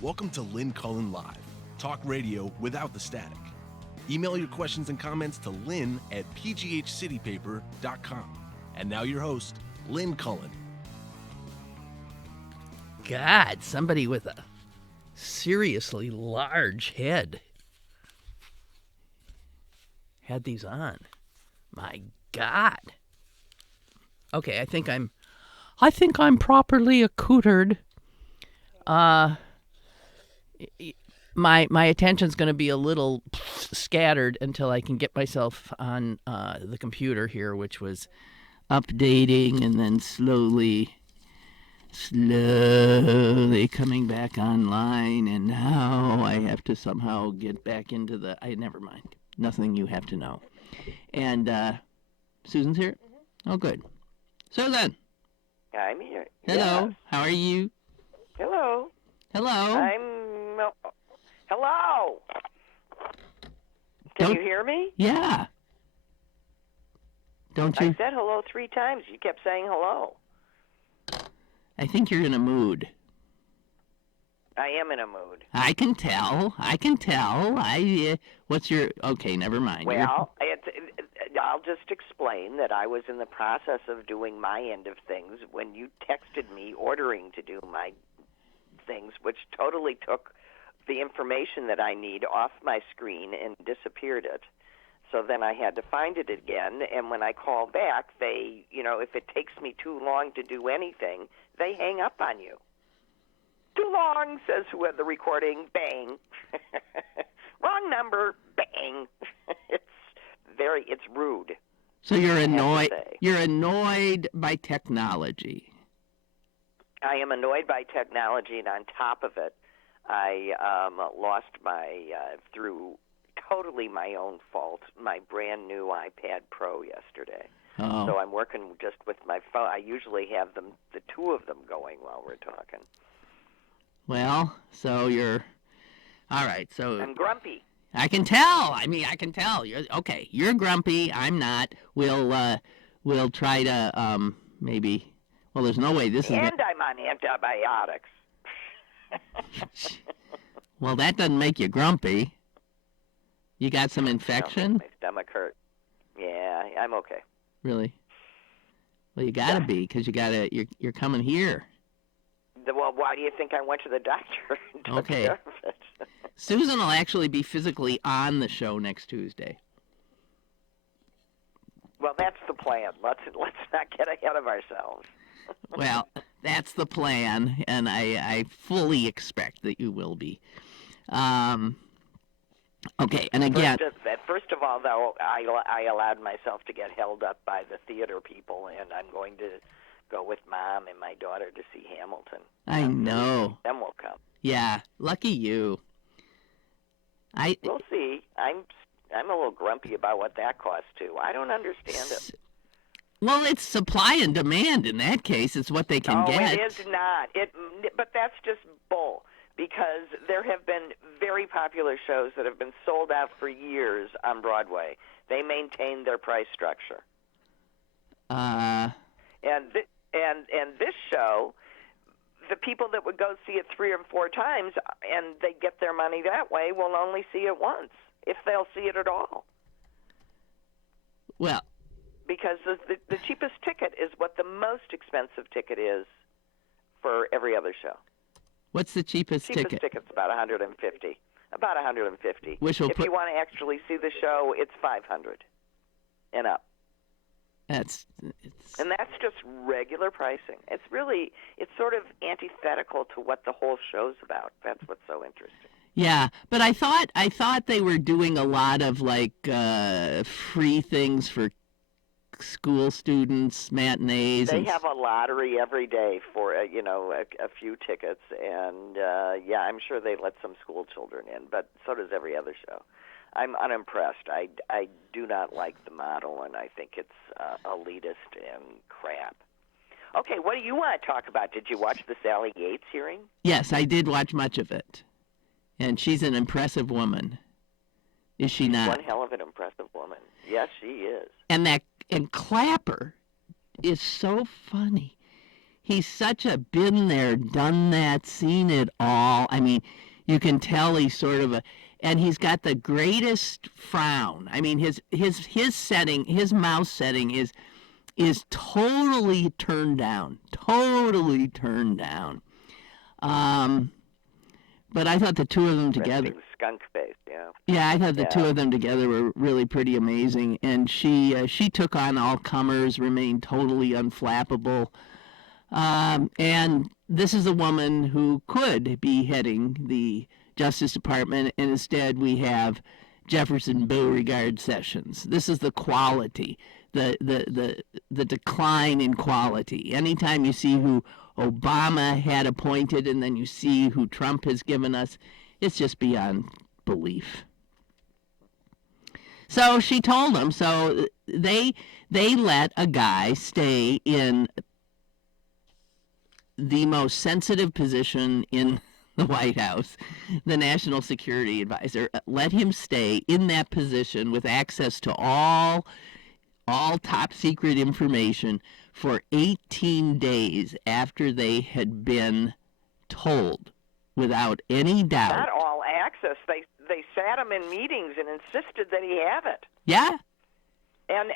Welcome to Lynn Cullen Live, talk radio without the static. Email your questions and comments to lynn@pghcitypaper.com. And now your host, Lynn Cullen. God, somebody with a seriously large head had these on. My God. Okay, I think I'm properly accoutered. My attention's going to be a little scattered until I can get myself on the computer here, which was updating and then slowly coming back online, and now I have to somehow get back into the... never mind. Nothing you have to know. And Susan's here? Oh, good. Susan! I'm here. Hello. Yes. How are you? Hello. Hello. Hello. Can you hear me? Yeah. Don't you? I said hello 3 times. You kept saying hello. I think you're in a mood. I am in a mood. I can tell. What's your... Okay, never mind. Well, I'll just explain that I was in the process of doing my end of things when you texted me ordering to do my things, which totally took the information that I need off my screen and disappeared it. So then I had to find it again, and when I call back, they, if it takes me too long to do anything, they hang up on you. Too long, says who had the recording, bang. Wrong number, bang. It's rude. So you're annoyed. You're annoyed by technology. I am annoyed by technology, and on top of it, I lost through totally my own fault, my brand new iPad Pro yesterday. Oh. So I'm working just with my phone. I usually have the 2 of them going while we're talking. Well, so you're... All right, so... I'm grumpy. I can tell. I can tell. You're grumpy. I'm not. We'll try to maybe... Well, there's no way this is... And I'm on antibiotics. Well, that doesn't make you grumpy. You got some infection? My stomach hurt. Yeah, I'm okay. Really? Well, you gotta be, because you're coming here. Well, why do you think I went to the doctor? Okay. Susan will actually be physically on the show next Tuesday. Well, that's the plan. Let's not get ahead of ourselves. Well, that's the plan, and I fully expect that you will be. Okay, and again... First of all, though, I allowed myself to get held up by the theater people, and I'm going to go with Mom and my daughter to see Hamilton. I know. Then we'll come. Yeah, lucky you. We'll see. I'm a little grumpy about what that costs, too. I don't understand it. Well, it's supply and demand in that case. It's what they can get. No, it is not. But that's just bull, because there have been very popular shows that have been sold out for years on Broadway. They maintain their price structure. And this show, the people that would go see it 3 or 4 times and they get their money that way will only see it once, if they'll see it at all. Well, because the cheapest ticket is what the most expensive ticket is for every other show. What's the cheapest ticket? Cheapest ticket's about $150. About $150. If you want to actually see the show, it's $500 and up. And that's just regular pricing. It's sort of antithetical to what the whole show's about. That's what's so interesting. Yeah, but I thought they were doing a lot of free things for school students, matinees. They have a lottery every day for a few tickets, and I'm sure they let some school children in, but so does every other show. I'm unimpressed. I do not like the model, and I think it's elitist and crap. Okay, what do you want to talk about? Did you watch the Sally Yates hearing? Yes, I did watch much of it. And she's an impressive woman. Is she not? One hell of an impressive woman. Yes, she is. And Clapper is so funny. he's such a been there, done that, seen it all. I mean, you can tell he's sort of and he's got the greatest frown. I mean, his setting, his mouth setting is totally turned down, totally turned down. But I thought the two of them together, skunk face, yeah. Yeah, I thought the two of them together were really pretty amazing. And she took on all comers, remained totally unflappable. And this is a woman who could be heading the Justice Department, and instead we have Jefferson Beauregard Sessions. This is the quality, the decline in quality. Anytime you see who Obama had appointed and then you see who Trump has given us, it's just beyond belief. So she told them, so they let a guy stay in the most sensitive position in the White House, the National Security Advisor, let him stay in that position with access to all top secret information for 18 days after they had been told without any doubt. Not all access. They sat him in meetings and insisted that he have it. Yeah. And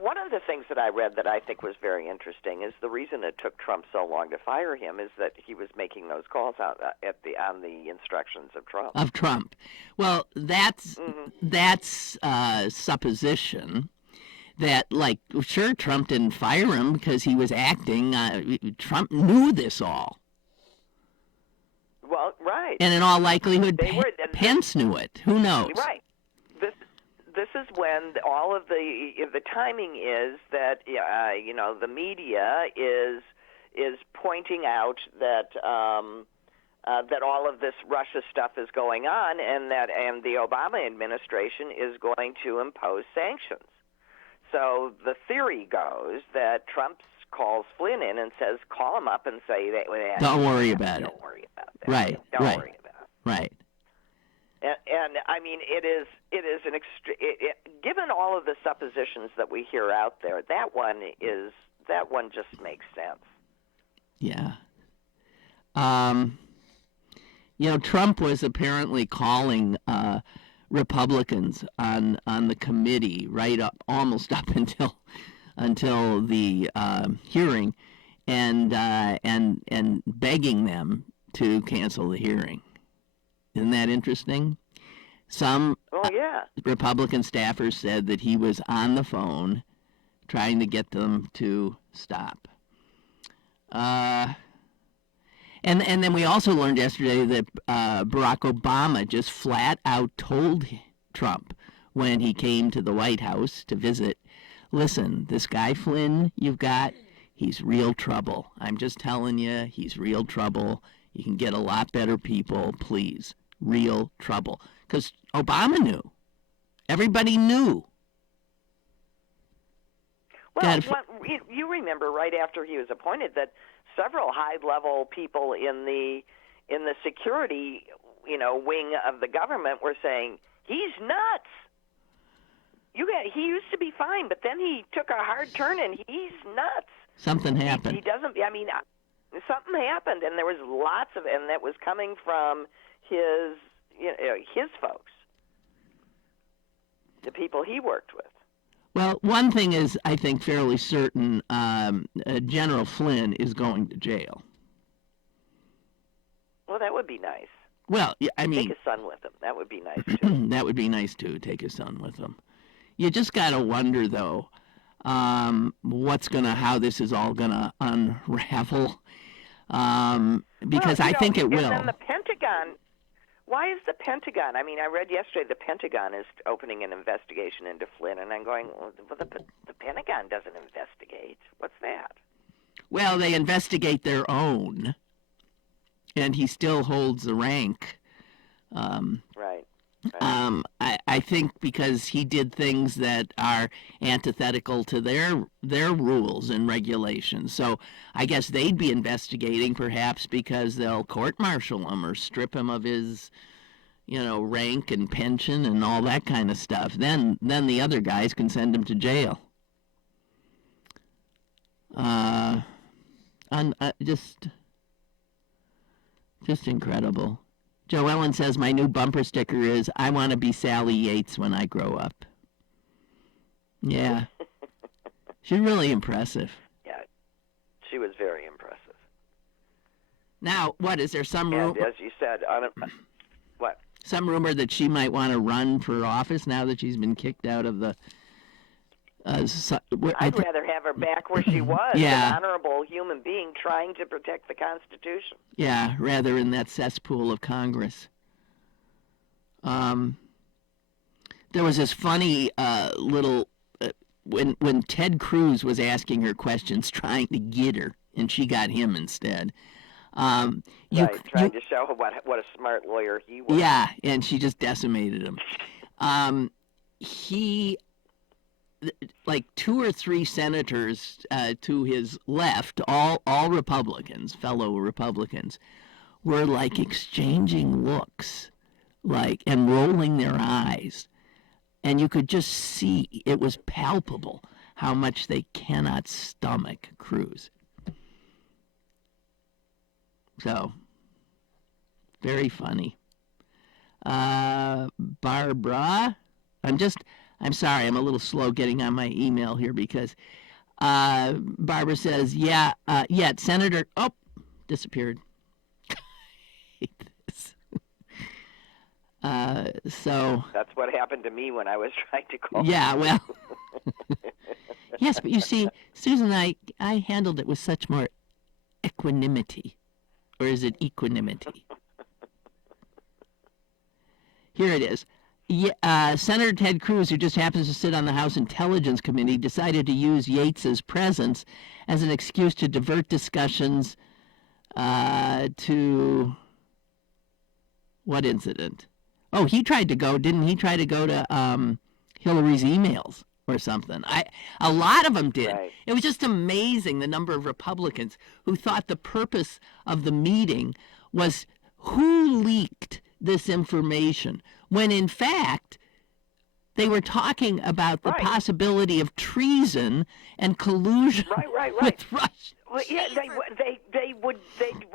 one of the things that I read that I think was very interesting is the reason it took Trump so long to fire him is that he was making those calls out on the instructions of Trump. Of Trump. Well, that's supposition. That, like, sure, Trump didn't fire him because he was acting. Trump knew this all. Well, right. And in all likelihood, Pence knew it. Who knows? Right. This is when all of the timing is that the media is pointing out that that all of this Russia stuff is going on, and the Obama administration is going to impose sanctions. So the theory goes that Trump calls Flynn in and says, call him up and say, don't worry about it. Don't worry about that. Right. Don't worry about it. Right. And I mean, it is given all of the suppositions that we hear out there, that one just makes sense. Yeah. Trump was apparently calling Republicans on the committee right up almost up until the hearing, and begging them to cancel the hearing. Isn't that interesting? Some Republican staffers said that he was on the phone trying to get them to stop. And then we also learned yesterday that Barack Obama just flat out told Trump when he came to the White House to visit, listen, this guy Flynn you've got, he's real trouble. I'm just telling you, he's real trouble. You can get a lot better people, please. Real trouble. Because Obama knew. Everybody knew. Well, you remember right after he was appointed that several high-level people in the security, wing of the government were saying he's nuts. He used to be fine, but then he took a hard turn and he's nuts. Something happened. He doesn't. I mean, something happened, and there was lots of, and that was coming from his folks, the people he worked with. Well, one thing is, I think, fairly certain, General Flynn is going to jail. Well, that would be nice. Well, I mean... Take his son with him. That would be nice, too. That would be nice, too, take his son with him. You just got to wonder, though, how this is all going to unravel, because I think it will. And then the Pentagon... Why is the Pentagon? I mean, I read yesterday the Pentagon is opening an investigation into Flynn, and I'm going, well, the Pentagon doesn't investigate. What's that? Well, they investigate their own, and he still holds the rank. Right. I think because he did things that are antithetical to their rules and regulations. So I guess they'd be investigating perhaps because they'll court-martial him or strip him of his, rank and pension and all that kind of stuff. Then the other guys can send him to jail. Just incredible. Joe Ellen says my new bumper sticker is "I want to be Sally Yates when I grow up." Yeah, she's really impressive. Yeah, she was very impressive. Now, what is there some And as you said, what? Some rumor that she might want to run for office now that she's been kicked out of the. I'd rather have her back where she was, yeah. an honorable human being trying to protect the Constitution. Yeah, rather in that cesspool of Congress. There was this funny little when Ted Cruz was asking her questions, trying to get her, and she got him instead. Trying to show what a smart lawyer he was. Yeah, and she just decimated him. He, like 2 or 3 senators to his left, all Republicans, fellow Republicans, were like exchanging looks, and rolling their eyes. And you could just see, it was palpable how much they cannot stomach Cruz. So, very funny. Barbara, I'm sorry, I'm a little slow getting on my email here because Barbara says, Senator, disappeared. So that's what happened to me when I was trying to call. Yeah, well, yes, but you see, Susan, I handled it with such more equanimity, or is it equanimity? Here it is. Senator Ted Cruz, who just happens to sit on the House Intelligence Committee, decided to use Yates's presence as an excuse to divert discussions to what incident? Oh, he tried to go, didn't he try to go to Hillary's emails or something? A lot of them did. Right. It was just amazing the number of Republicans who thought the purpose of the meeting was who leaked this information, when in fact they were talking about the possibility of treason and collusion with Russia. Well, yeah, they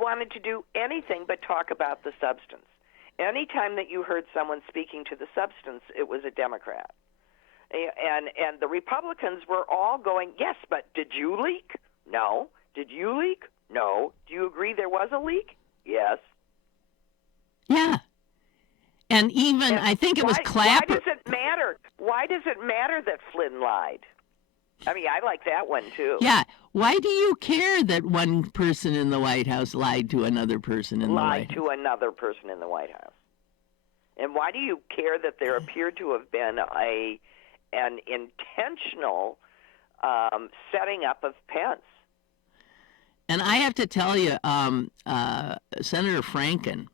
wanted to do anything but talk about the substance. Anytime that you heard someone speaking to the substance, it was a Democrat. And the Republicans were all going, yes, but did you leak? No. Did you leak? No. Do you agree there was a leak? Yes. Yeah. And even, I think it was Clapper. Why does it matter? Why does it matter that Flynn lied? I mean, I like that one, too. Yeah. Why do you care that one person in the White House lied to another person in the White House? Lied to another person in the White House. And why do you care that there appeared to have been an intentional setting up of Pence? And I have to tell you, Senator Franken,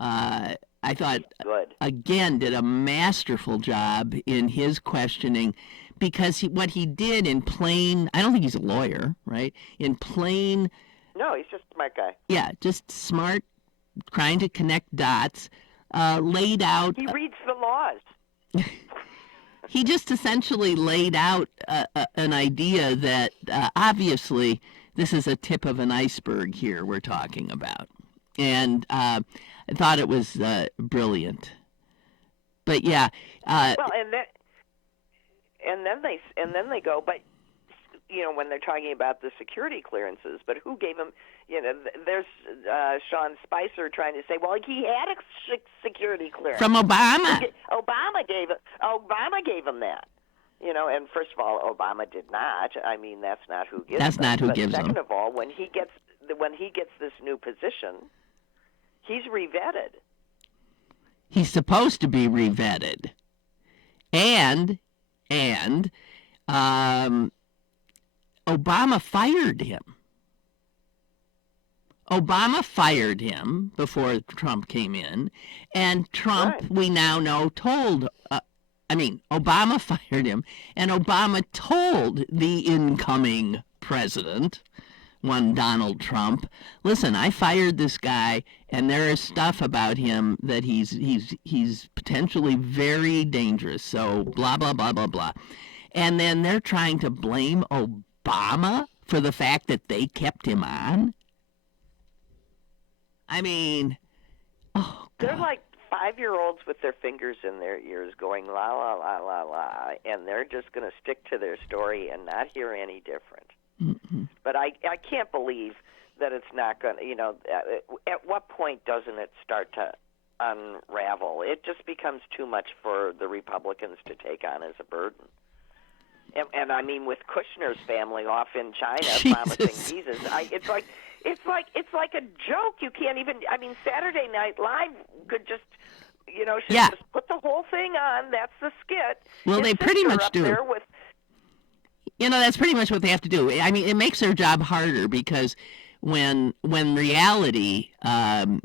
I thought, again, did a masterful job in his questioning, because what he did in plain, I don't think he's a lawyer, right? In plain... No, he's just a smart guy. Yeah, just smart, trying to connect dots, laid out... He reads the laws. He just essentially laid out an idea that obviously this is a tip of an iceberg here we're talking about. And I thought it was brilliant. But yeah... well, and then they go, but you know, when they're talking about the security clearances, but who gave him? You know, there's Sean Spicer trying to say, well, he had a security clearance from Obama. Obama gave him that. You know, and first of all, Obama did not. I mean, that's not who gives. That's not who gives them. Second of all, when he gets this new position, he's revetted. He's supposed to be revetted, and Obama fired him. Obama fired him before Trump came in, and Trump, we now know, Obama fired him, and Obama told the incoming president, one Donald Trump, listen, I fired this guy, and there is stuff about him that he's potentially very dangerous, so blah, blah, blah, blah, blah. And then they're trying to blame Obama for the fact that they kept him on? I mean, oh, God. They're like 5-year-olds with their fingers in their ears going la, la, la, la, la, and they're just going to stick to their story and not hear any different. Mm-mm. But I can't believe that it's not going to, at what point doesn't it start to unravel? It just becomes too much for the Republicans to take on as a burden. And I mean, with Kushner's family off in China promising visas, it's like a joke. You can't even. I mean, Saturday Night Live could just, should just put the whole thing on. That's the skit. Well, His they pretty sister much up do. There with, that's pretty much what they have to do. I mean, it makes their job harder because when reality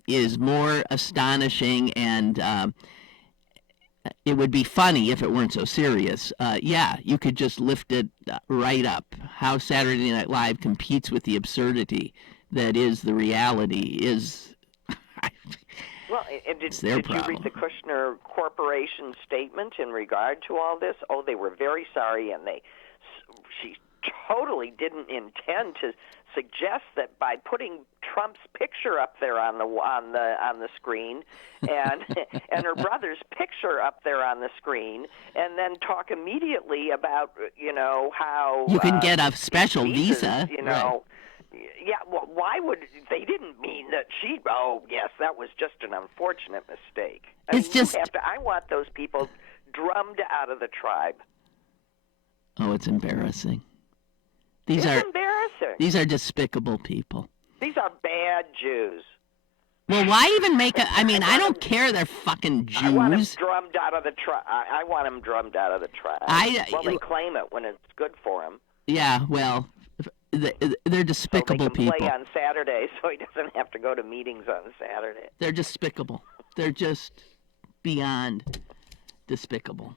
is more astonishing and it would be funny if it weren't so serious. You could just lift it right up. How Saturday Night Live competes with the absurdity that is the reality is. Well, and did you read the Kushner Corporation statement in regard to all this? Oh, they were very sorry, and she totally didn't intend to suggest that by putting Trump's picture up there on the screen and and her brother's picture up there on the screen, and then talk immediately about how you can get a special visa. Right. Yeah, well, why would they didn't mean that she? Oh, yes, that was just an unfortunate mistake. I want those people drummed out of the tribe. Oh, it's embarrassing. It's embarrassing. These are despicable people. These are bad Jews. Well, why even make a? I mean, I don't care. They're fucking Jews. I want them drummed out of the tribe. I want them drummed out of the tribe. Well, they claim it when it's good for them. Yeah, well, they're despicable people. So they can play on Saturday, so he doesn't have to go to meetings on Saturday. They're despicable. They're just beyond despicable.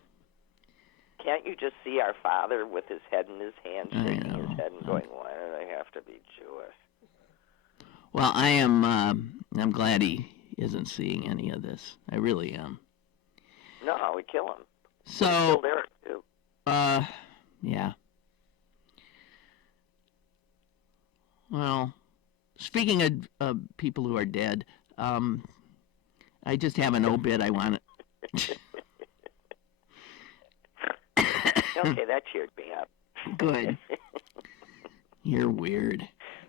Can't you just see our father with his head in his hand, shaking his head and going, "Why do they have to be Jewish?" Well, I am. I'm glad he isn't seeing any of this. I really am. No, we kill him. So, kill Derek too. Yeah. Well, speaking of people who are dead, I just have an obit I want to. Okay, that cheered me up. Good. You're weird.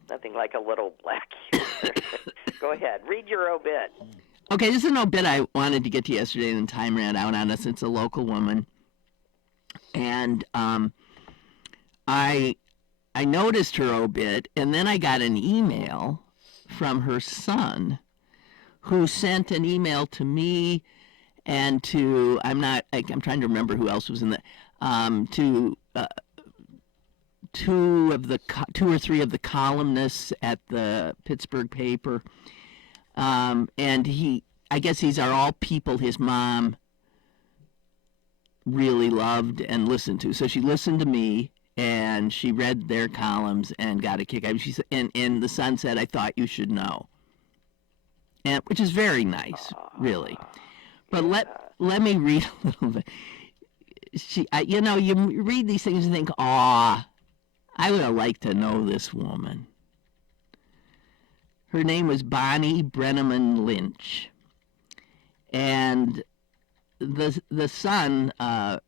Nothing like a little black humor. Go ahead. Read your obit. Okay, this is an obit I wanted to get to yesterday, and time ran out on us. It's a local woman. And I noticed her obit, and then I got an email from her son who sent an email to me and to, I'm trying to remember who else was in the, to two or three of the columnists at the Pittsburgh paper. And I guess these are all people his mom really loved and listened to. So she listened to me and she read their columns and got a kick out of it. She said, and the son said, "I thought you should know." And which is very nice, really. But let me read a little bit. You read these things and think, I would have liked to know this woman. Her name was Bonnie Brenneman Lynch. And the son,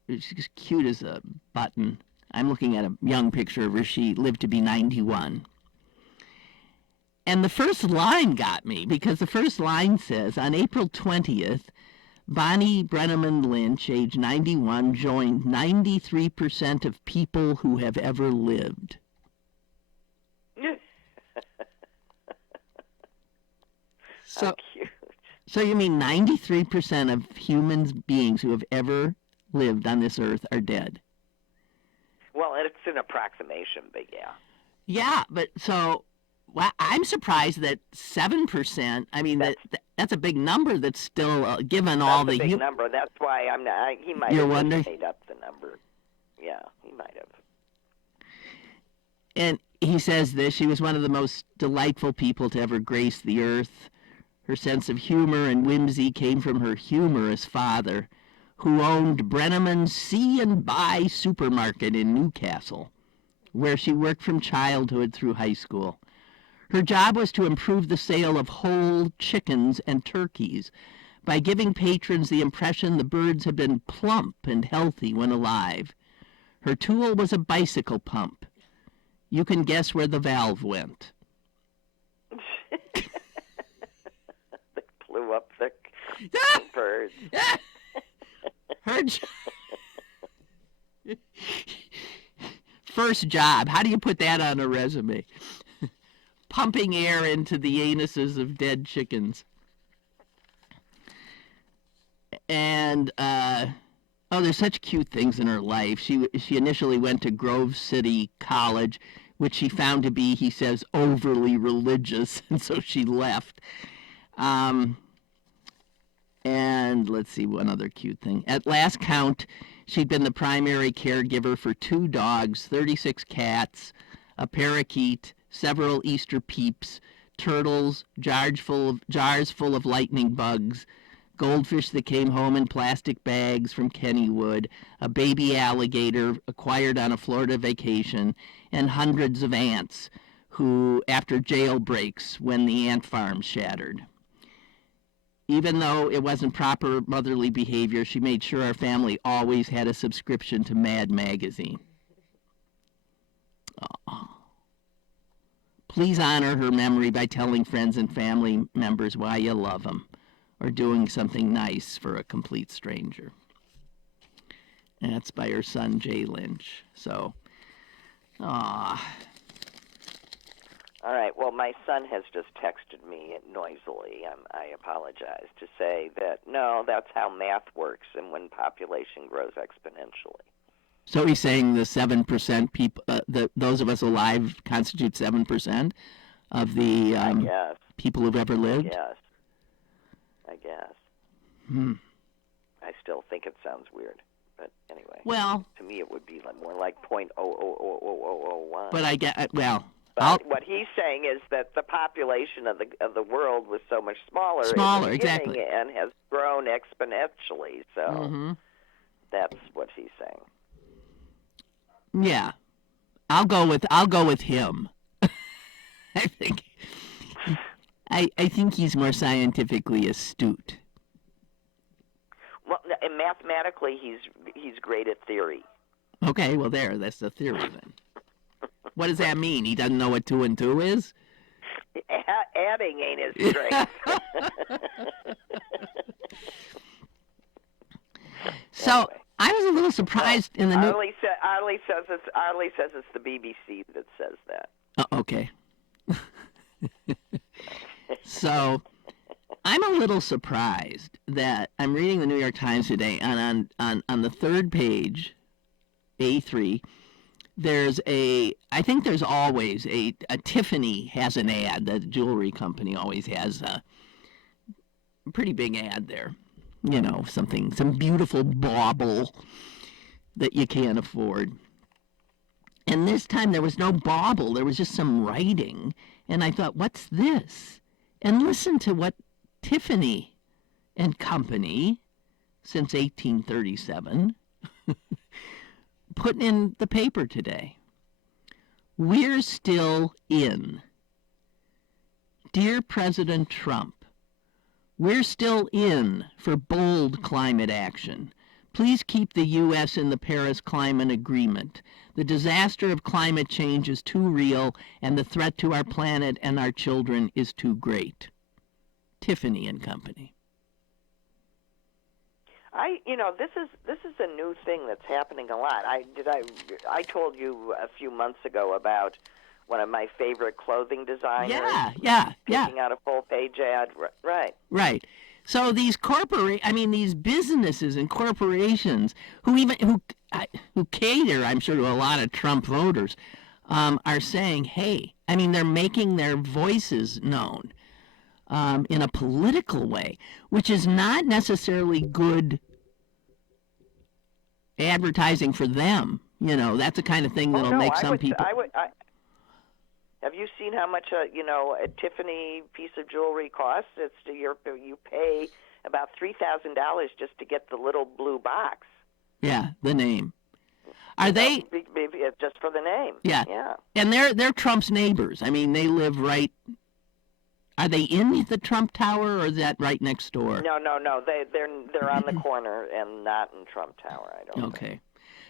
she's cute as a button. I'm looking at a young picture of her. She lived to be 91. And the first line got me, because the first line says, on April 20th, Bonnie Brenneman Lynch, age 91, joined 93% of people who have ever lived. So cute. So you mean 93% of human beings who have ever lived on this earth are dead? Well, it's an approximation, but yeah. Yeah, but so I'm surprised that 7%. I mean, that's a big number. That's still given all the. That's a big number. That's why I'm not. He might have made up the number. Yeah, he might have. And he says this: she was one of the most delightful people to ever grace the earth. Her sense of humor and whimsy came from her humorous father, who owned Brenneman's See and Buy supermarket in Newcastle. where she worked from childhood through high school. Her job was to improve the sale of whole chickens and turkeys by giving patrons the impression the birds had been plump and healthy when alive. Her tool was a bicycle pump. You can guess where the valve went. They blew up the birds. Her first job. How do you put that on a resume? Pumping air into the anuses of dead chickens. And, there's such cute things in her life. She initially went to Grove City College, which she found to be, he says, overly religious, and so she left. And let's see, one other cute thing. At last count, she'd been the primary caregiver for 2 dogs, 36 cats, a parakeet, several Easter peeps, turtles, jars full of lightning bugs, goldfish that came home in plastic bags from Kennywood, a baby alligator acquired on a Florida vacation, and hundreds of ants who, after jailbreaks when the ant farm shattered. Even though it wasn't proper motherly behavior, she made sure our family always had a subscription to Mad Magazine. Oh. Please honor her memory by telling friends and family members why you love them, or doing something nice for a complete stranger. And that's by her son, Jay Lynch. So, All right. Well, my son has just texted me noisily. I apologize to say that, no, that's how math works and when population grows exponentially. So he's saying the 7% people, those of us alive constitute 7% of the people who've ever lived? I guess. I still think it sounds weird. But anyway. Well. To me, it would be more like 0.0000001. But I get, well. But what he's saying is that the population of the world was so much smaller exactly, and has grown exponentially. So that's what he's saying. Yeah, I'll go with him. I think he's more scientifically astute. Well, and mathematically, he's great at theory. Okay, well that's the theory then. What does that mean? He doesn't know what 2 and 2 is? Adding ain't his strength. So anyway. I was a little surprised in the new. Oddly says it's the BBC that says that. Okay. So I'm a little surprised that I'm reading the New York Times today, and on the 3rd page, A3. I think there's always a Tiffany has an ad. The jewelry company always has a pretty big ad there. You know, some beautiful bauble that you can't afford. And this time there was no bauble. There was just some writing. And I thought, what's this? And listen to what Tiffany and Company, since 1837, putting in the paper today. We're still in. Dear President Trump, we're still in for bold climate action. Please keep the U.S. in the Paris Climate Agreement. The disaster of climate change is too real, and the threat to our planet and our children is too great. Tiffany and Company. This is a new thing that's happening a lot. I told you a few months ago about one of my favorite clothing designers. Picking out a full-page ad. Right. So these these businesses and corporations who cater, I'm sure, to a lot of Trump voters, are saying, hey, they're making their voices known in a political way, which is not necessarily good advertising for them. That's the kind of thing that'll make some people. Have you seen how much a Tiffany piece of jewelry costs? You pay about $3,000 just to get the little blue box. Yeah, the name. Are they? Just for the name. Yeah. Yeah. And they're Trump's neighbors. I mean, they live right. Are they in the Trump Tower, or is that right next door? No. They're on the corner and not in Trump Tower. I don't. Okay.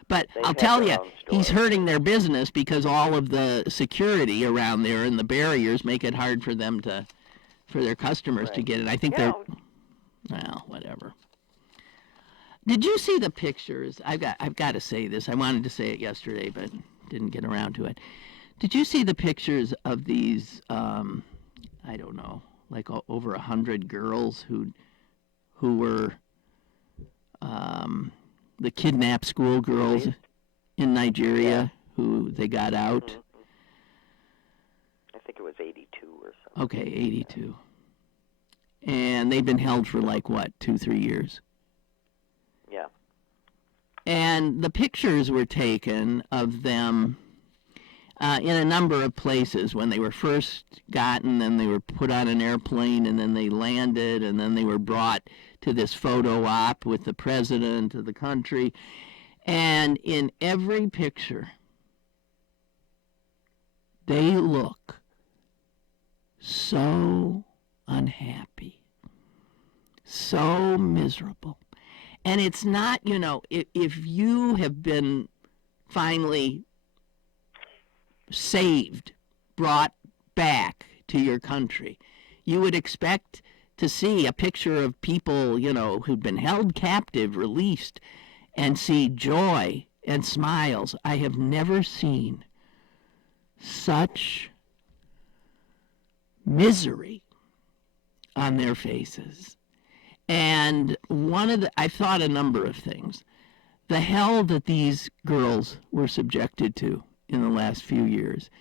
But They've I'll had tell their you, own he's story. hurting their business because all of the security around there and the barriers make it hard for them for their customers to Right. get it. I think Yeah. well, whatever. Did you see the pictures? I've got to say this. I wanted to say it yesterday, but didn't get around to it. Did you see the pictures of these? I don't know, like over 100 girls who were the kidnapped schoolgirls in Nigeria who they got out. Mm-hmm. I think it was 82 or something. Okay, 82. And they've been held for like what, 2-3 years? Yeah. And the pictures were taken of them in a number of places. When they were first gotten, then they were put on an airplane, and then they landed, and then they were brought to this photo op with the president of the country. And in every picture, they look so unhappy, so miserable. And it's not, if you have been finally saved, brought back to your country, you would expect to see a picture of people, who'd been held captive, released, and see joy and smiles. I have never seen such misery on their faces. And I thought a number of things. The hell that these girls were subjected to in the last few years.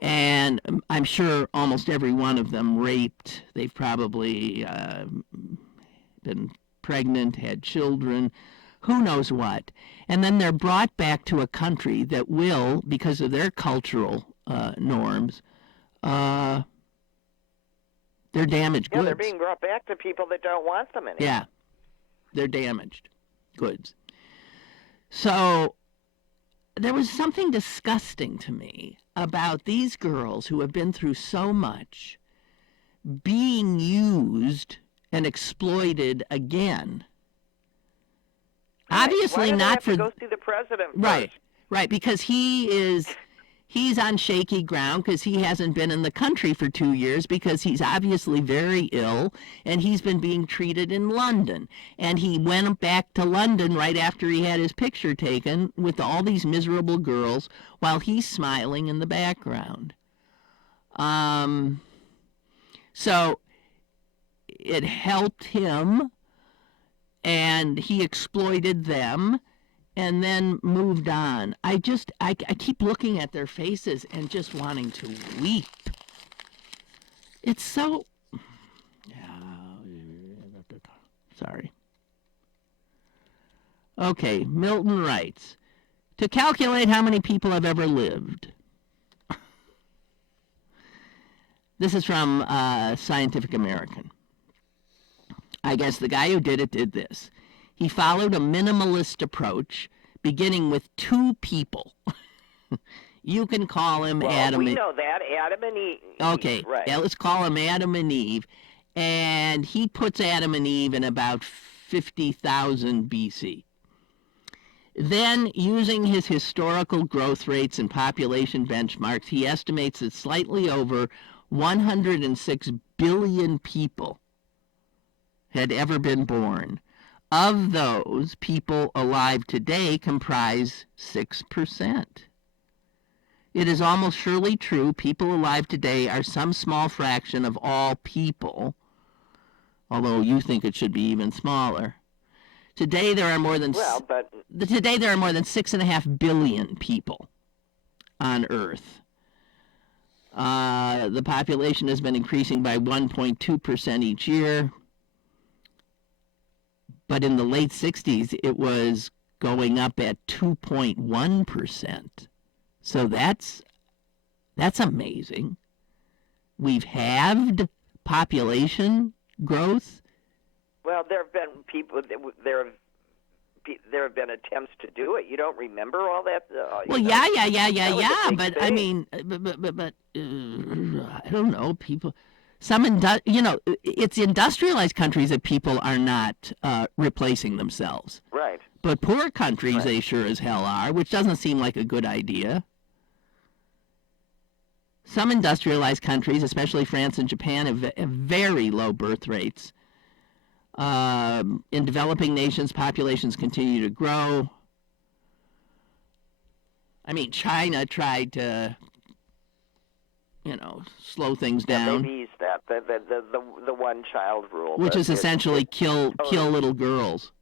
And I'm sure almost every one of them raped. They've probably been pregnant, had children, who knows what. And then they're brought back to a country that will, because of their cultural norms, they're damaged goods. Yeah, they're being brought back to people that don't want them anymore. Yeah, they're damaged goods. So there was something disgusting to me about these girls who have been through so much being used and exploited again. Right. Obviously Why do they not have for to go see the president right, first? right, because he's on shaky ground because he hasn't been in the country for 2 years because he's obviously very ill, and he's been being treated in London. And he went back to London right after he had his picture taken with all these miserable girls while he's smiling in the background. So it helped him, and he exploited them, and then moved on. I keep looking at their faces and just wanting to weep. It's so... Sorry. Okay, Milton writes, to calculate how many people have ever lived. This is from Scientific American. I guess the guy who did it did this. He followed a minimalist approach, beginning with 2 people. You can call him Adam. We know that, Adam and Eve. Okay, Right. yeah, let's call him Adam and Eve. And he puts Adam and Eve in about 50,000 BC. Then, using his historical growth rates and population benchmarks, he estimates that slightly over 106 billion people had ever been born. Of those, people alive today comprise 6%. It is almost surely true people alive today are some small fraction of all people, although you think it should be even smaller. Today there are more than 6.5 billion people on Earth. The population has been increasing by 1.2% each year. But in the late 60s, it was going up at 2.1%. So that's amazing. We've halved population growth. Well, there have there have been attempts to do it. You don't remember all that? Well, know, yeah. But thing. I mean, but I don't know. People, it's industrialized countries that people are not replacing themselves. Right. But poor countries, they sure as hell are, which doesn't seem like a good idea. Some industrialized countries, especially France and Japan, have very low birth rates. In developing nations, populations continue to grow. I mean, China tried to, slow things down. They've eased that, the one-child rule, which is essentially kill little girls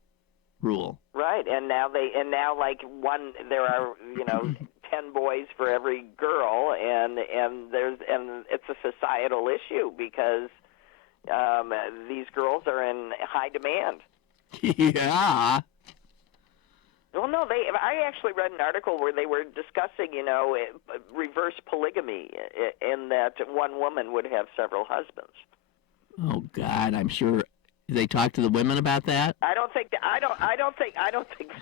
rule. Right, and now there are 10 boys for every girl, and it's a societal issue because these girls are in high demand. Yeah. Well, no, I actually read an article where they were discussing, reverse polygamy, in that one woman would have several husbands. Oh God, I'm sure they talked to the women about that. I don't think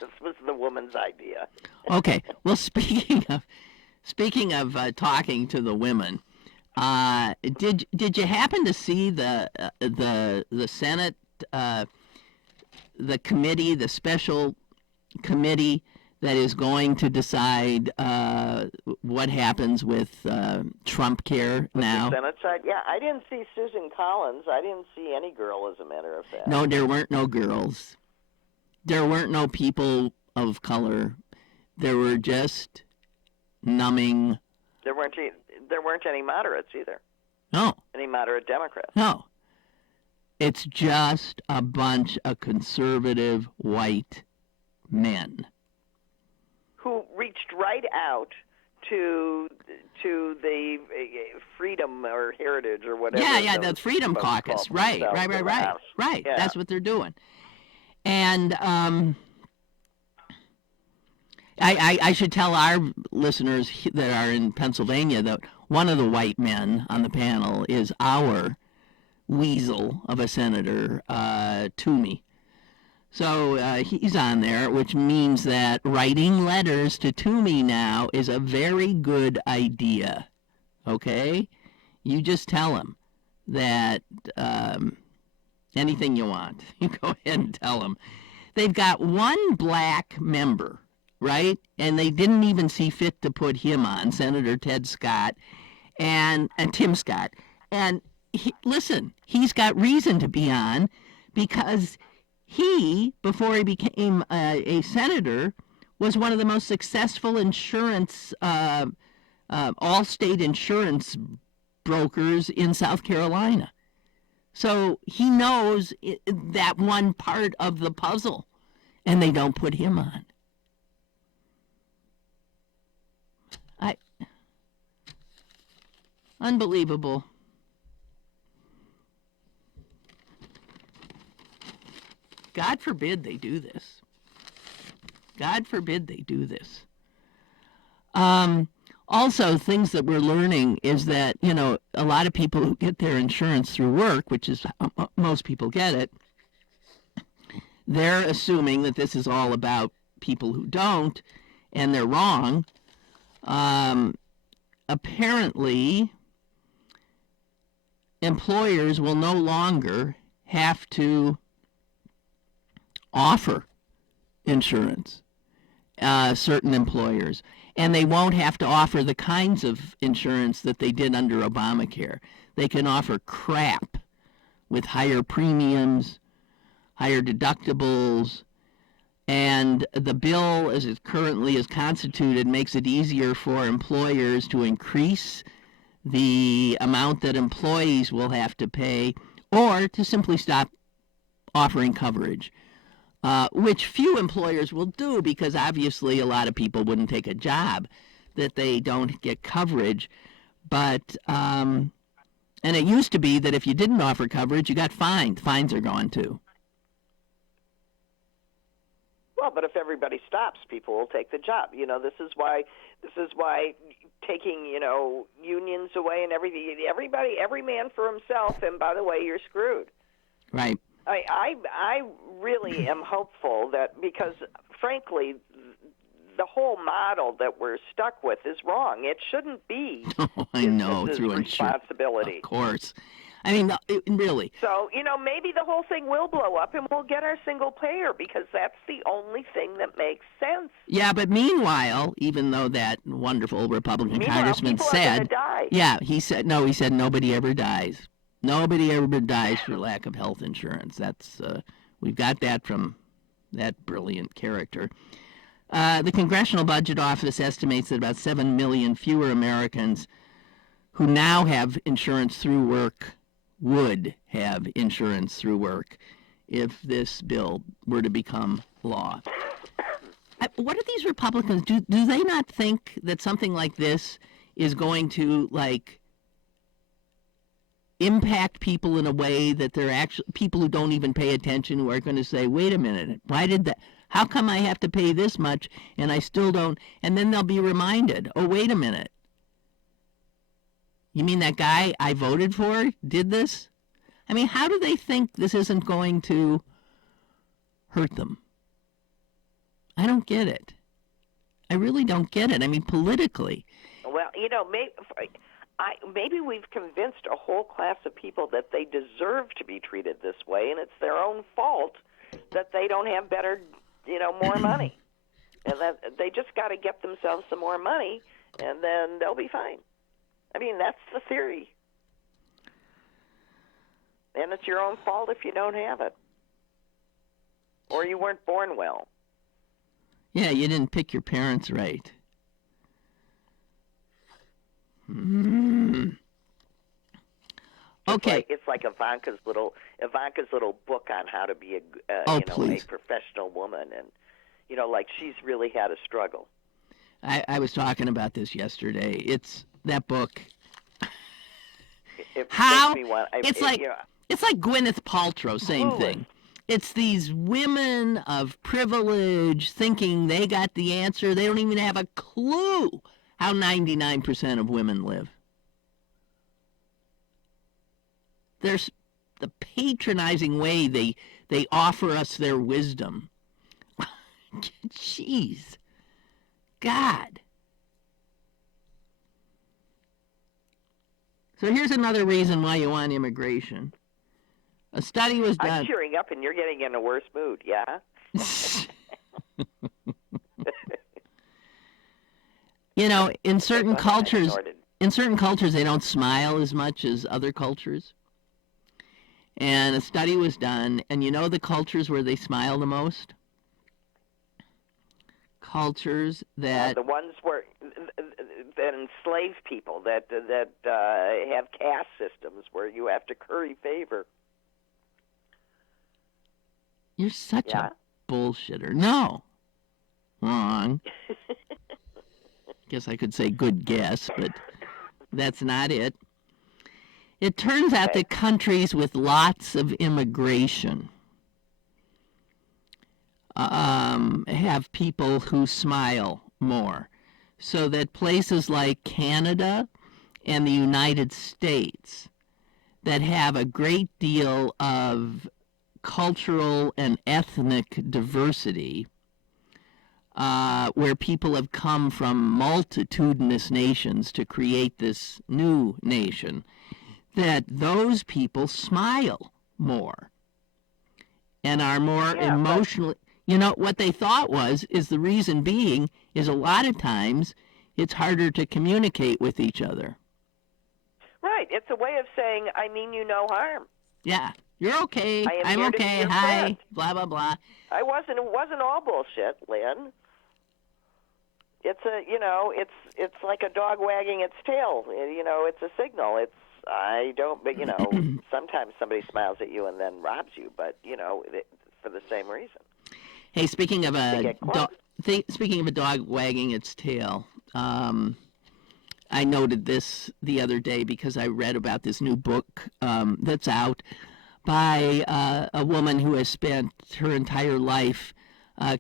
this was the woman's idea. Okay. Well, speaking of talking to the women, did you happen to see the Senate, the committee, the special committee that is going to decide what happens with Trump care now? The Senate side? Yeah, I didn't see Susan Collins. I didn't see any girl, as a matter of fact. No, there weren't no girls. There weren't no people of color. There were just numbing. There weren't any moderates either. No. Any moderate Democrats. No. It's just a bunch of conservative white men who reached right out to the Freedom or Heritage or whatever. Yeah, the Freedom Caucus. Right. Yeah. That's what they're doing. And I should tell our listeners that are in Pennsylvania that one of the white men on the panel is our weasel of a senator, Toomey. So he's on there, which means that writing letters to Toomey now is a very good idea. Okay? You just tell him that anything you want. You go ahead and tell him. They've got one black member, right? And they didn't even see fit to put him on, Senator Ted Scott and Tim Scott. And listen, he's got reason to be on because he, before he became a senator, was one of the most successful insurance, all-state insurance brokers in South Carolina. So he knows that one part of the puzzle, and they don't put him on. Unbelievable. God forbid they do this. God forbid they do this. Also, things that we're learning is that, a lot of people who get their insurance through work, which is how most people get it, they're assuming that this is all about people who don't, and they're wrong. Apparently, employers will no longer have to offer insurance, certain employers, and they won't have to offer the kinds of insurance that they did under Obamacare. They can offer crap with higher premiums, higher deductibles, and the bill as it currently is constituted makes it easier for employers to increase the amount that employees will have to pay or to simply stop offering coverage. Which few employers will do because obviously a lot of people wouldn't take a job that they don't get coverage. But, and it used to be that if you didn't offer coverage, you got fined. Fines are gone too. Well, but if everybody stops, people will take the job. This is why taking, unions away and everything, every man for himself, and by the way, you're screwed. Right. I really am hopeful that, because frankly, the whole model that we're stuck with is wrong. It shouldn't be I know, business's through responsibility. Of course. I mean, really. So, maybe the whole thing will blow up and we'll get our single payer, because that's the only thing that makes sense. Yeah, but meanwhile, even though that wonderful Republican congressman people said, are gonna die. Yeah, he said nobody ever dies. Nobody ever dies for lack of health insurance. That's we've got that from that brilliant character. The Congressional Budget Office estimates that about 7 million fewer Americans who now have insurance through work would have insurance through work if this bill were to become law. What do these Republicans do? Do they not think that something like this is going to, impact people in a way that they're actually people who don't even pay attention, who are going to say, wait a minute, why did that? How come I have to pay this much and I still don't? And then they'll be reminded, oh, wait a minute. You mean that guy I voted for did this? I mean, how do they think this isn't going to hurt them? I don't get it. I really don't get it. I mean, politically. Well, maybe we've convinced a whole class of people that they deserve to be treated this way, and it's their own fault that they don't have better, more money. And that they just got to get themselves some more money, and then they'll be fine. I mean, that's the theory. And it's your own fault if you don't have it. Or you weren't born well. Yeah, you didn't pick your parents right. Okay. It's like Ivanka's little book on how to be a professional woman, and she's really had a struggle. I was talking about this yesterday. It's that book. It's like Gwyneth Paltrow, same thing. It's these women of privilege thinking they got the answer. They don't even have a clue how 99% of women live. There's the patronizing way they offer us their wisdom. Jeez. God. So here's another reason why you want immigration. A study was done. I'm cheering up and you're getting in a worse mood, yeah? In certain cultures they don't smile as much as other cultures. And a study was done, and the cultures where they smile the most? Cultures that the ones that enslave people, that have caste systems where you have to curry favor. You're such a bullshitter. No. Wrong. Guess I could say good guess, but that's not it. It turns out that countries with lots of immigration have people who smile more. So that places like Canada and the United States that have a great deal of cultural and ethnic diversity, where people have come from multitudinous nations to create this new nation, that those people smile more and are more emotionally... what they thought is the reason being is a lot of times it's harder to communicate with each other. Right. It's a way of saying, I mean you no harm. Yeah. You're okay. I'm okay. Hi. Friend. Blah, blah, blah. It wasn't all bullshit, Lynn. It's it's like a dog wagging its tail. It's a signal. Sometimes somebody smiles at you and then robs you, but, for the same reason. Hey, speaking of a dog wagging its tail, I noted this the other day because I read about this new book that's out by a woman who has spent her entire life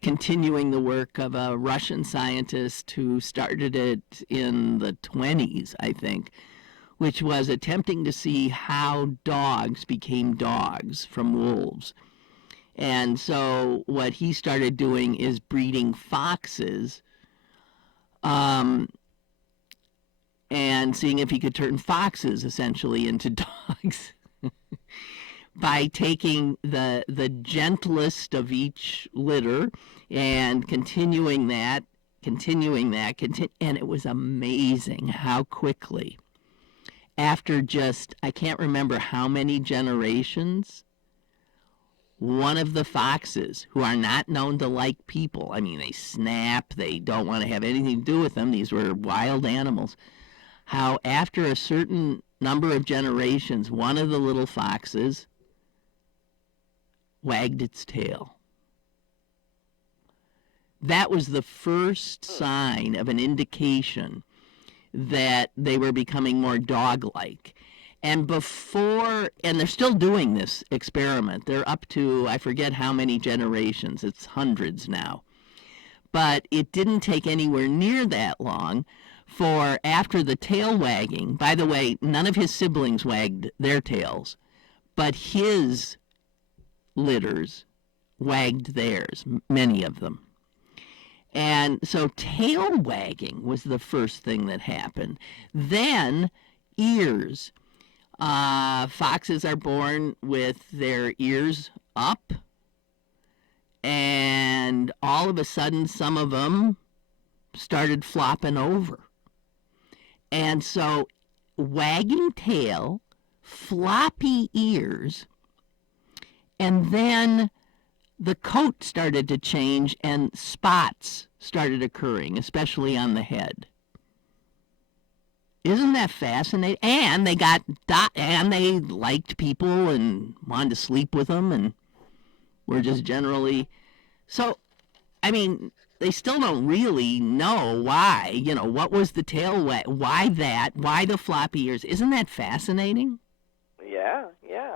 continuing the work of a Russian scientist who started it in the 1920s, I think, which was attempting to see how dogs became dogs from wolves. And so what he started doing is breeding foxes, and seeing if he could turn foxes essentially into dogs by taking the gentlest of each litter and continuing that, and it was amazing how quickly, after just, I can't remember how many generations, one of the foxes, who are not known to like people, I mean, they snap, they don't want to have anything to do with them, these were wild animals, how after a certain number of generations, one of the little foxes wagged its tail. That was the first sign of an indication that they were becoming more dog-like. And they're still doing this experiment. They're up to, I forget how many generations. It's hundreds now. But it didn't take anywhere near that long for after the tail wagging. By the way, none of his siblings wagged their tails, but his litters wagged theirs, many of them. And so tail wagging was the first thing that happened. Then ears. Foxes are born with their ears up, and all of a sudden some of them started flopping over. And so wagging tail, floppy ears, and then the coat started to change and spots started occurring, especially on the head. Isn't that fascinating? And they they liked people and wanted to sleep with them and were just generally. So, I mean, they still don't really know why. You know, what was the tail wag? Why that? Why the floppy ears? Isn't that fascinating? Yeah.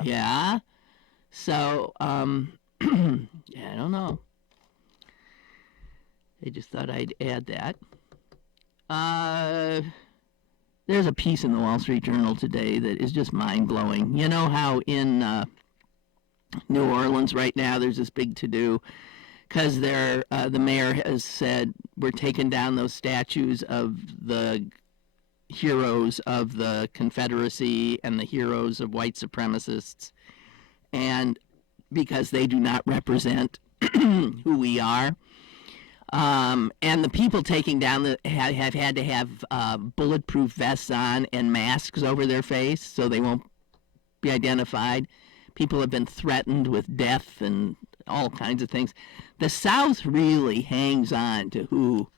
Yeah. So, yeah, I don't know. I just thought I'd add that. There's a piece in the Wall Street Journal today that is just mind-blowing. You know how in New Orleans right now there's this big to-do because the mayor has said we're taking down those statues of the heroes of the Confederacy and the heroes of white supremacists, and because they do not represent who we are. And the people taking down have had to have bulletproof vests on and masks over their face so they won't be identified. People have been threatened with death and all kinds of things. The South really hangs on to who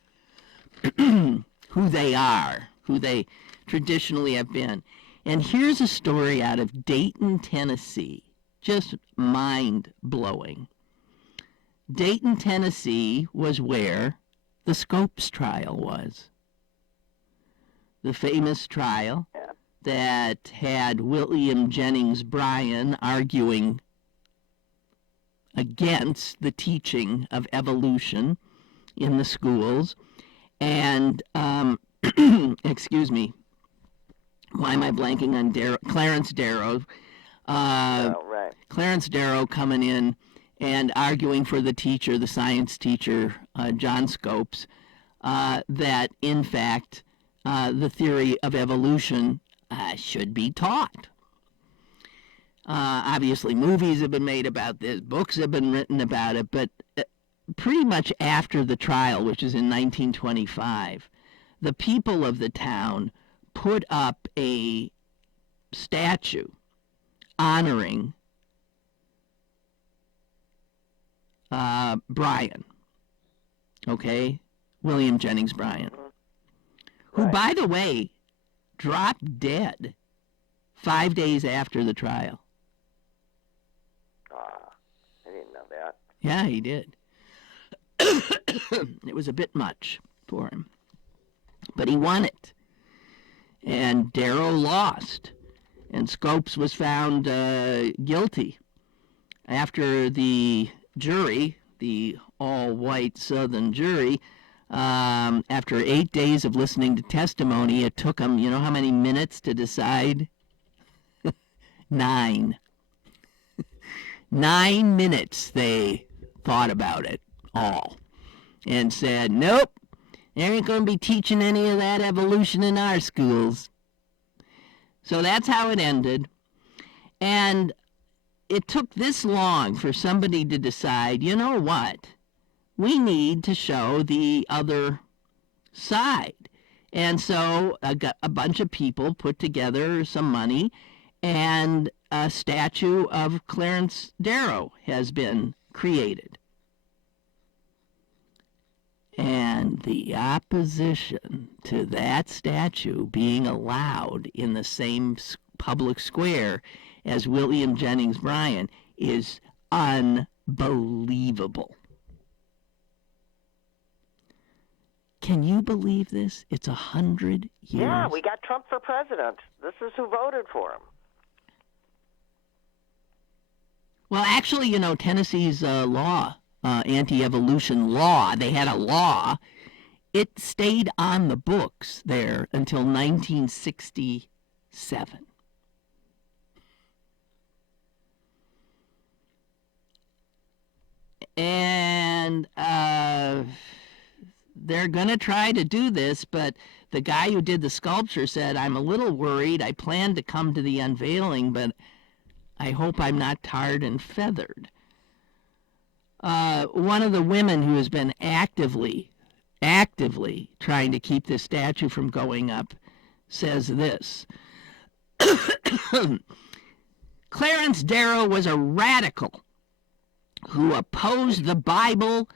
they are, who they traditionally have been. And here's a story out of Dayton, Tennessee, just mind-blowing. Dayton, Tennessee was where the Scopes trial was. The famous trial that had William Jennings Bryan arguing against the teaching of evolution in the schools. And, excuse me, why am I blanking on Clarence Darrow? Right. Clarence Darrow coming in and arguing for the teacher, the science teacher, John Scopes, that in fact the theory of evolution should be taught. Obviously, movies have been made about this, books have been written about it, but pretty much after the trial, which is in 1925, the people of the town put up a statue honoring Bryan, okay? William Jennings Bryan, who, by the way, dropped dead 5 days after the trial. I didn't know that. Yeah, he did. It was a bit much for him. But he won it. And Darrow lost. And Scopes was found guilty. After the jury, the all-white Southern jury, After 8 days of listening to testimony, it took them, you know how many minutes to decide? 9. 9 minutes they thought about it all and said, nope, they ain't going to be teaching any of that evolution in our schools. So that's how it ended. And it took this long for somebody to decide, you know what? We need to show the other side. And so a bunch of people put together some money, and a statue of Clarence Darrow has been created. And the opposition to that statue being allowed in the same public square as William Jennings Bryan is unbelievable. Can you believe this? It's 100 years. Yeah, we got Trump for president. This is who voted for him. Well, actually, you know, Tennessee's law, anti-evolution law, they had a law. It stayed on the books there until 1967. And they're going to try to do this, but the guy who did the sculpture said, I'm a little worried. I plan to come to the unveiling, but I hope I'm not tarred and feathered. One of the women who has been actively trying to keep this statue from going up says this. Clarence Darrow was a radical who opposed the Bible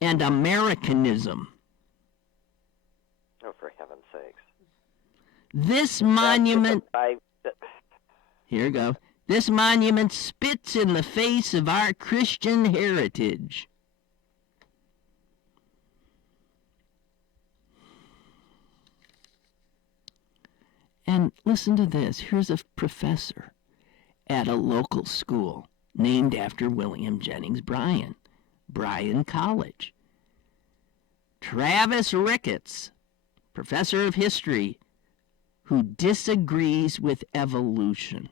and Americanism. Oh, for heaven's sakes. This monument... Here we go. This monument spits in the face of our Christian heritage. And listen to this. Here's a professor at a local school named after William Jennings Bryan, Bryan College. Travis Ricketts, professor of history, who disagrees with evolution.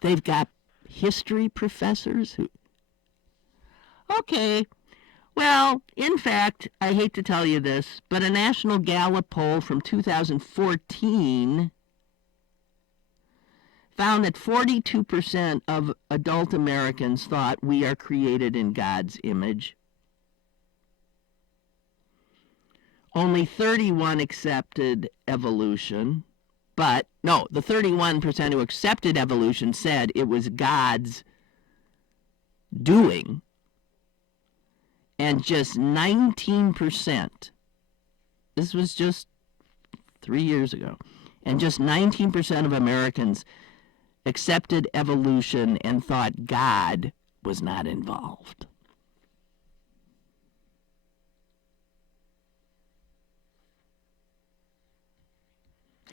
They've got history professors who... Okay, well, in fact, I hate to tell you this, but a National Gallup poll from 2014 found that 42% of adult Americans thought we are created in God's image. Only 31 accepted evolution. But, no, the 31% who accepted evolution said it was God's doing. And just 19%, this was just 3 years ago, and just 19% of Americans accepted evolution and thought God was not involved.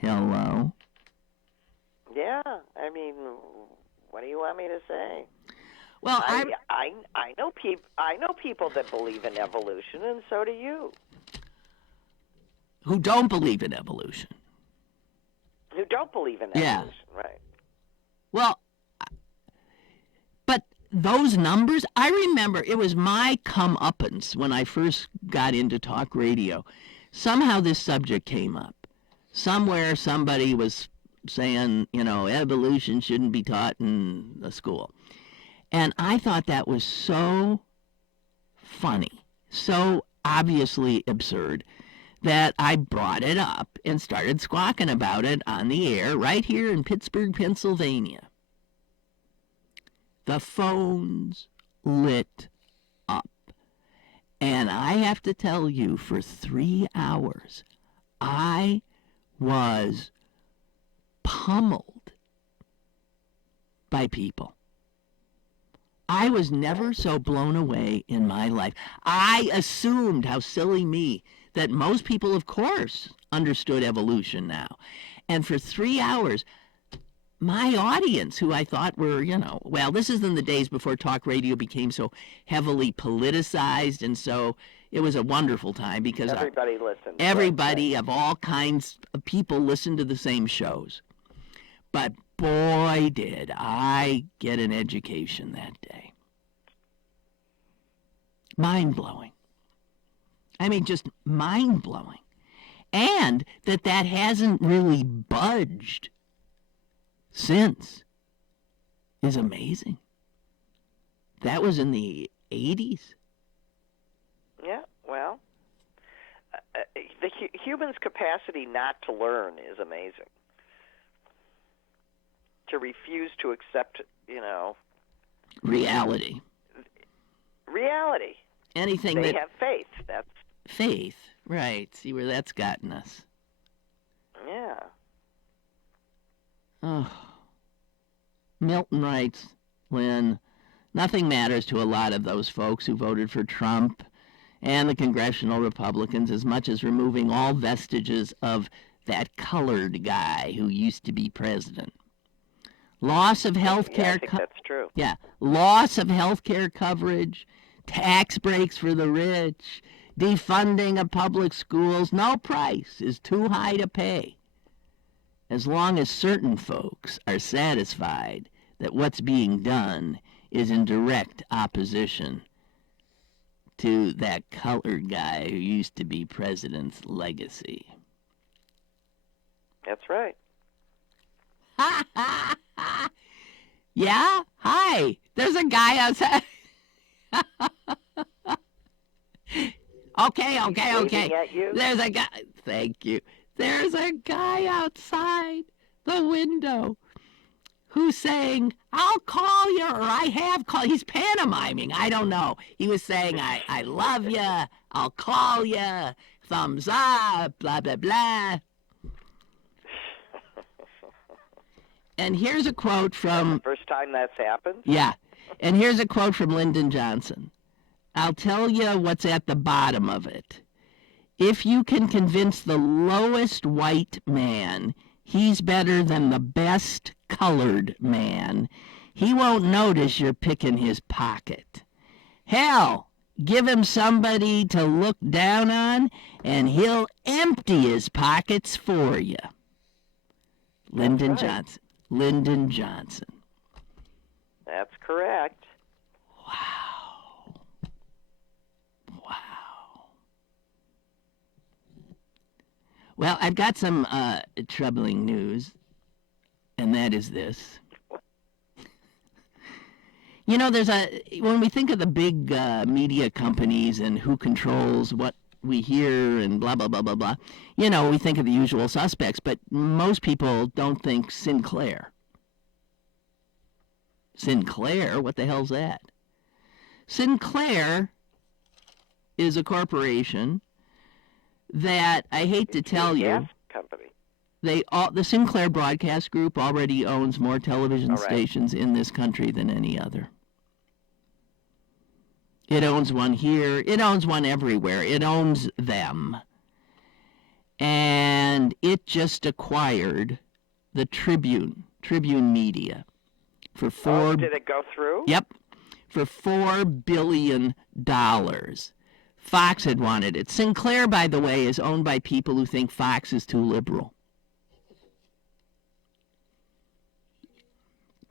Hello? Yeah, I mean, what do you want me to say? Well, I know people that believe in evolution, and so do you. Who don't believe in evolution. Who don't believe in evolution, right? Well, but those numbers, I remember it was my comeuppance when I first got into talk radio. Somehow this subject came up. Somewhere somebody was saying, you know, evolution shouldn't be taught in the school. And I thought that was so funny, so obviously absurd, that I brought it up and started squawking about it on the air right here in Pittsburgh, Pennsylvania. The phones lit up. And I have to tell you, for 3 hours, I was pummeled by people. I was never so blown away in my life. I assumed, how silly me, that most people, of course, understood evolution now. And for 3 hours, my audience, who I thought were, well, this is in the days before talk radio became so heavily politicized, and so it was a wonderful time because everybody listened. Everybody right. of all kinds of people listened to the same shows. But boy, did I get an education that day. Mind-blowing. I mean, just mind-blowing. And that hasn't really budged since is amazing. That was in the 80s. Yeah, well, the human's capacity not to learn is amazing. To refuse to accept, reality. Reality. Anything they that have faith. That's faith, right? See where that's gotten us. Yeah. Oh. Milton writes, Lynn, nothing matters to a lot of those folks who voted for Trump and the congressional Republicans as much as removing all vestiges of that colored guy who used to be president. Loss of health care. Yeah, I think that's true. Yeah. Loss of health care coverage, tax breaks for the rich, defunding of public schools. No price is too high to pay. As long as certain folks are satisfied that what's being done is in direct opposition to that colored guy who used to be president's legacy. That's right. Yeah? Hi. There's a guy outside. Okay. At you? There's a guy. Thank you. There's a guy outside the window who's saying, I'll call you, or I have called. He's pantomiming. I don't know. He was saying, I love you. I'll call you. Thumbs up. Blah, blah, blah. And here's a quote from... First time that's happened? Yeah. And here's a quote from Lyndon Johnson. I'll tell you what's at the bottom of it. If you can convince the lowest white man he's better than the best colored man, he won't notice you're picking his pocket. Hell, give him somebody to look down on, and he'll empty his pockets for you. Lyndon right. Johnson. Lyndon Johnson. That's correct. Wow. Well, I've got some troubling news, and that is this. When we think of the big media companies and who controls what we hear and blah, blah, blah, blah, blah, we think of the usual suspects, but most people don't think Sinclair. Sinclair? What the hell's that? Sinclair is a corporation that, I hate to tell you, Gas company. the Sinclair Broadcast Group already owns more television stations in this country than any other. It owns one here. It owns one everywhere. It owns them. And it just acquired the Tribune Media for did it go through? Yep, for $4 billion. Fox had wanted it. Sinclair, by the way, is owned by people who think Fox is too liberal.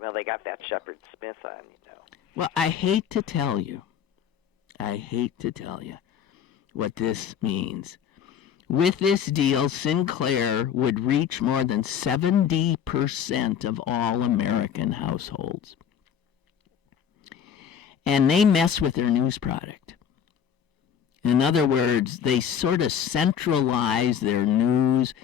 Well, they got that Shepard Smith on, Well, I hate to tell you what this means. With this deal, Sinclair would reach more than 70% of all American households. And they mess with their news product. In other words, they sort of centralize their news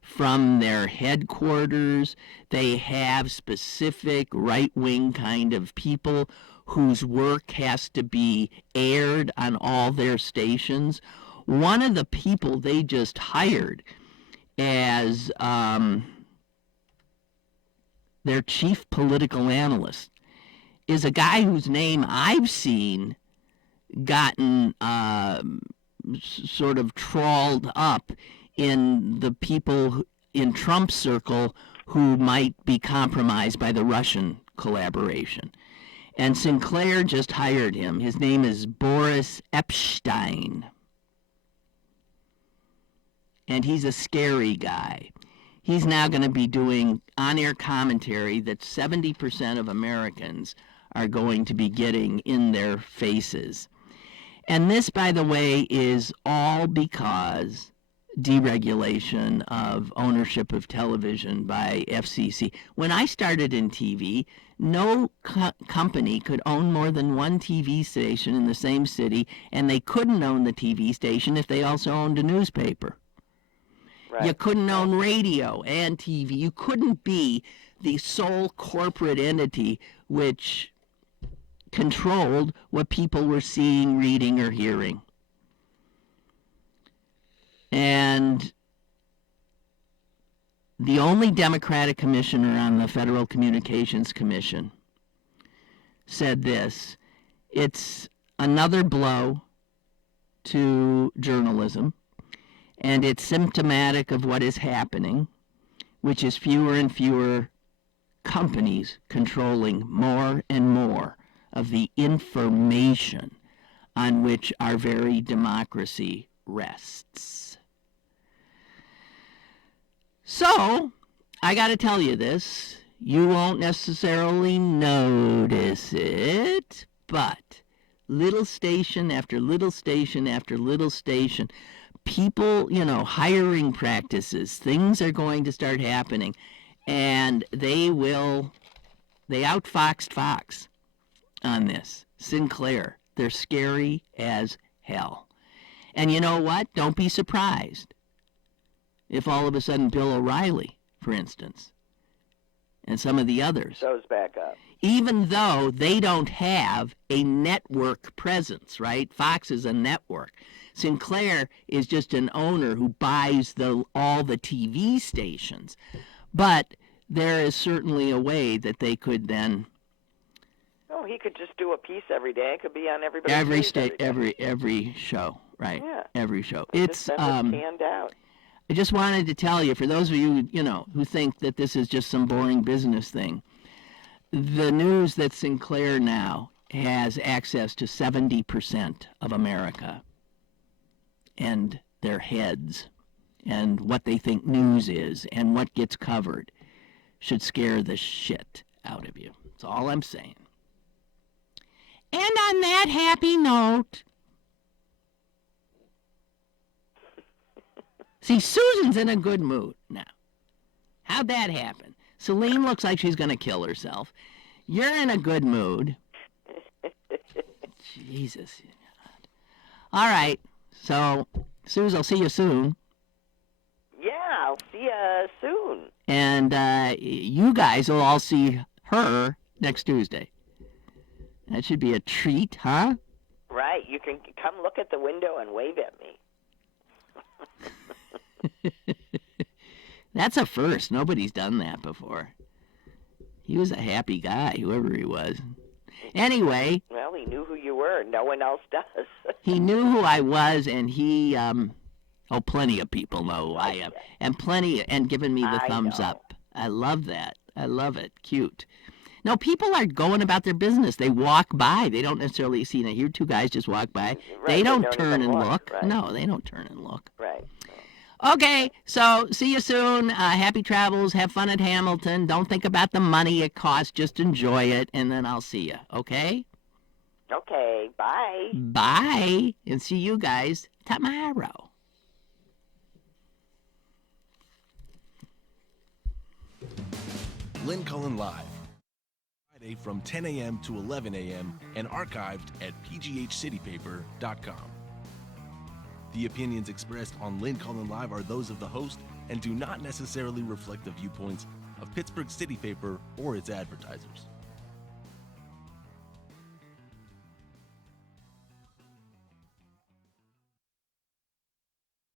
from their headquarters. They have specific right-wing kind of people whose work has to be aired on all their stations. One of the people they just hired as their chief political analyst is a guy whose name I've seen gotten sort of trawled up in the people in Trump's circle who might be compromised by the Russian collaboration. And Sinclair just hired him. His name is Boris Epstein. And he's a scary guy. He's now going to be doing on-air commentary that 70% of Americans are going to be getting in their faces. And this, by the way, is all because deregulation of ownership of television by FCC. When I started in TV, no company could own more than one TV station in the same city, and they couldn't own the TV station if they also owned a newspaper. Right. You couldn't own radio and TV. You couldn't be the sole corporate entity which controlled what people were seeing, reading, or hearing. And the only Democratic commissioner on the Federal Communications Commission said this: it's another blow to journalism, and it's symptomatic of what is happening, which is fewer and fewer companies controlling more and more of the information on which our very democracy rests. So, I got to tell you this. You won't necessarily notice it, but little station after little station after little station, people, hiring practices, things are going to start happening, and they outfoxed Fox on this. Sinclair, they're scary as hell. And you know what? Don't be surprised if all of a sudden Bill O'Reilly, for instance, and some of the others, shows back up. Even though they don't have a network presence, right? Fox is a network. Sinclair is just an owner who buys all the TV stations. But there is certainly a way that they could then... Oh, he could just do a piece every day. It could be on everybody's every show, right? Yeah. Every show. It's canned out. I just wanted to tell you, for those of you, who think that this is just some boring business thing, the news that Sinclair now has access to 70% of America and their heads and what they think news is and what gets covered should scare the shit out of you. That's all I'm saying. And on that happy note, see, Susan's in a good mood now. How'd that happen? Celine looks like she's going to kill herself. You're in a good mood. Jesus. All right. So, Suze, I'll see you soon. Yeah, I'll see you soon. And you guys will all see her next Tuesday. That should be a treat, huh? Right. You can come look at the window and wave at me. That's a first. Nobody's done that before. He was a happy guy, whoever he was. Anyway. Well, he knew who you were. No one else does. He knew who I was, and he, plenty of people know who I am. And giving me the thumbs up. I love that. I love it. Cute. No, people are going about their business. They walk by. They don't necessarily see. Now, here two guys just walk by. Right, they don't turn and look. Right. No, they don't turn and look. Right. Okay, so see you soon. Happy travels. Have fun at Hamilton. Don't think about the money it costs. Just enjoy it, and then I'll see you. Okay? Okay. Bye. Bye, and see you guys tomorrow. Lynn Cullen Live. Friday from 10 a.m. to 11 a.m. and archived at pghcitypaper.com. The opinions expressed on Lynn Cullen Live are those of the host and do not necessarily reflect the viewpoints of Pittsburgh City Paper or its advertisers.